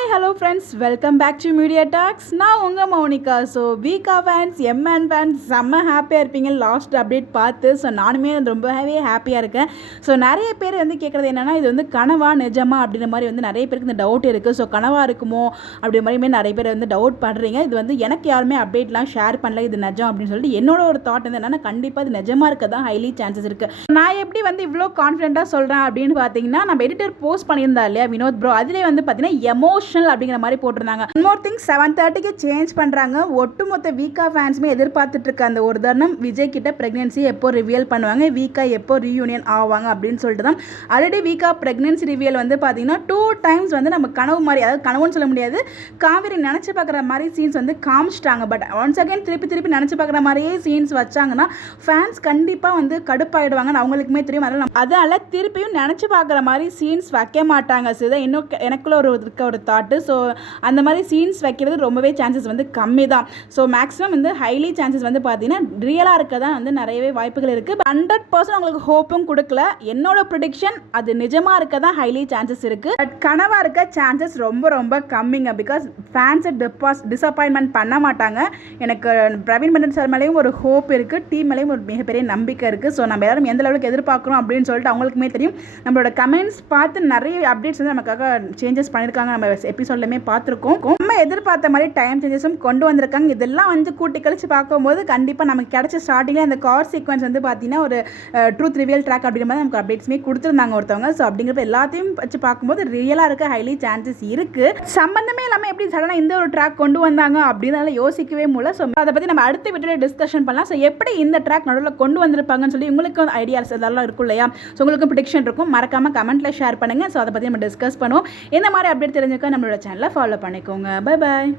Hi hello friends, welcome back to Media Talks. நான் உங்கள் Mounika. So வீக்கா ஃபேன்ஸ், எம்என் ஃபேன்ஸ் செம்ம ஹாப்பியாக இருப்பீங்க லாஸ்ட் அப்டேட் பார்த்து. ஸோ நானுமே ரொம்பவே ஹாப்பியாக இருக்கேன். ஸோ நிறைய பேர் கேட்குறது என்னென்னா, இது கனவா நிஜமா அப்படின்ற மாதிரி நிறைய பேருக்கு இந்த டவுட் இருக்குது. ஸோ கனவாக இருக்குமோ அப்படி மாதிரியுமே நிறைய பேர் டவுட் பண்ணுறீங்க. இது எனக்கு யாருமே அப்டேட்லாம் ஷேர் பண்ணல, இது நிஜம் அப்படின்னு சொல்லிட்டு என்னோட ஒரு தாட் என்னென்னா, கண்டிப்பாக இது நிஜமாக இருக்க தான் ஹைலி சான்சஸ் இருக்குது. நான் எப்படி இவ்வளோ கான்ஃபிடென்ட்டாக சொல்கிறேன் அப்படின்னு பார்த்தீங்கன்னா, நம்ம எடிட்டர் போஸ்ட் பண்ணியிருந்தா இல்லையா வினோத் ப்ரோ, அதிலே பார்த்தீங்கன்னா எமோஷனல் அப்படிங்கிற மாதிரி போட்டிருந்தாங்க. ஒன் மோர் திங், 7:30க்கு சேஞ்ச் பண்ணுறாங்க. ஒட்டுமொத்த வீக்கா ஃபேன்ஸுமே எதிர்பார்த்துட்டு இருக்க அந்த ஒரு தருணம், விஜய் கிட்ட பிரெக்னன்சி எப்போ ரிவியல் பண்ணுவாங்க, வீக்கா எப்போ ரீயூனியன் ஆவாங்க அப்படின்னு சொல்லிட்டு தான். ஆல்ரெடி வீக்கா பிரெக்னன்சி ரிவியல் பார்த்தீங்கன்னா 2 times நம்ம கனவு மாதிரி, அதாவது கனவுன்னு சொல்ல முடியாது, காவேரி நினச்சி பார்க்குற மாதிரி சீன்ஸ் காமிச்சிட்டாங்க. பட் ஒன்ஸ் அகைன் திருப்பி நினச்சி பார்க்குற மாதிரியே சீன்ஸ் வச்சாங்கன்னா ஃபேன்ஸ் கண்டிப்பாக கடுப்பாயிடுவாங்கன்னு அவங்களுக்குமே தெரியும். அதனால் திருப்பியும் நினச்சி பார்க்குற மாதிரி சீன்ஸ் வைக்க மாட்டாங்க. ஸோ இதை இன்னும் எனக்குள்ள ஒரு தாட்டு. ஸோ அந்த மாதிரி சீன்ஸ் வைக்கிறது ரொம்பவே சான்சஸ் கம்மி தான். ஸோ மேக்ஸிமம் ஹைலி சான்சஸ் பார்த்தீங்கன்னா ரியலாக இருக்க தான் நிறையவே வாய்ப்புகள் இருக்குது. 100% உங்களுக்கு ஹோப்பும் கொடுக்கல. என்னோட ப்ரிடிக்ஷன் அது நிஜமாக இருக்க தான் ஹைலி சான்சஸ் இருக்குது. பட் கனவாக இருக்க சான்சஸ் ரொம்ப கம்மிங்க. பிகாஸ் ஃபேன்ஸை டிசப்பாயின்மெண்ட் பண்ண மாட்டாங்க. எனக்கு பிரவீன் மன்னன் சார் மேலேயும் ஒரு ஹோப் இருக்குது, டீம் மேலேயும் ஒரு மிகப்பெரிய நம்பிக்கை இருக்குது. ஸோ நம்ம எல்லாரும் எந்த லெவலுக்கு எதிர்பார்க்குறோம் அப்படின்னு சொல்லிட்டு அவங்களுக்குமே தெரியும். நம்மளோட கமெண்ட்ஸ் பார்த்து நிறைய அப்டேட்ஸ் நமக்காக சேஞ்சஸ் பண்ணியிருக்காங்க. நம்ம எபிசோட்லையுமே பார்த்துருக்கோம். ரொம்ப எதிர்பார்த்த மாதிரி டைம் சேஞ்சஸும் கொண்டு வந்திருக்காங்க. இதெல்லாம் கூட்டி கழிச்சு பார்க்கும்போது கண்டிப்பாக நமக்கு கிடைச்ச ஸ்டார்டிங்கில் அந்த கார் சீக்வன்ஸ் பார்த்தீங்கன்னா ஒரு ட்ரூத் ரிவியல் ட்ராக் அப்படிங்கிற மாதிரி நமக்கு அப்டேட்ஸுமே கொடுத்துருந்தாங்க ஒருத்தவங்க. ஸோ அப்படிங்கிறப்ப எல்லாத்தையும் வச்சு பார்க்கும்போது ரியலாக இருக்க ஹைலி சான்சஸ் இருக்குது. சம்மந்தமே இல்லாமல் எப்படி சடனாக இந்த ஒரு ட்ராக் கொண்டு வந்தாங்க அப்படின்னு யோசிக்கவே முடியல. ஸோ அதை பற்றி நம்ம அடுத்த வீடியோ டிஸ்கஷன் பண்ணலாம். ஸோ எப்படி இந்த ட்ராக் நடுவில் கொண்டு வந்திருப்பாங்கன்னு சொல்லி உங்களுக்கு ஐடியாஸ் இதெல்லாம் இருக்கும் இல்லையா? ஸோ உங்களுக்கு ப்ரிடிக்ஷன் இருக்கும், மறக்காமல் கமெண்ட்டில் ஷேர் பண்ணுங்கள். ஸோ அதை பற்றி நம்ம டிஸ்கஸ் பண்ணுவோம். இந்த மாதிரி அப்டேட் தெரிஞ்சுக்க நம்மளோட சேனலை ஃபாலோ பண்ணிக்கோங்க. Bye bye.